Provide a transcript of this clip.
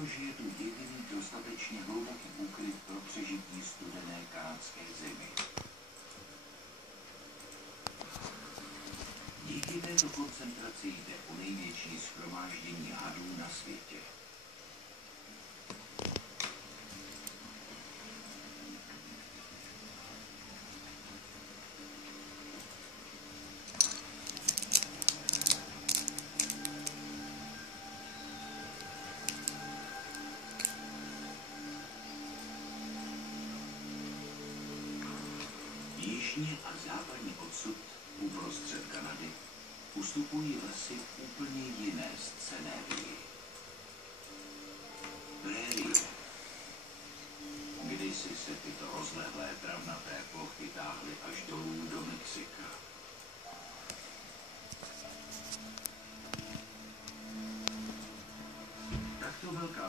protože je tu jediný dostatečně hluboký úkryt pro přežití studené kanadské zimy. Díky této koncentraci jde o největší shromáždění hadů na světě. Jižně a západně odsud, uprostřed Kanady, ustupují lesy úplně jiné scenérii. Prérie. Kdysi se tyto rozlehlé travnaté plochy táhly až dolů do Mexika. Takto velká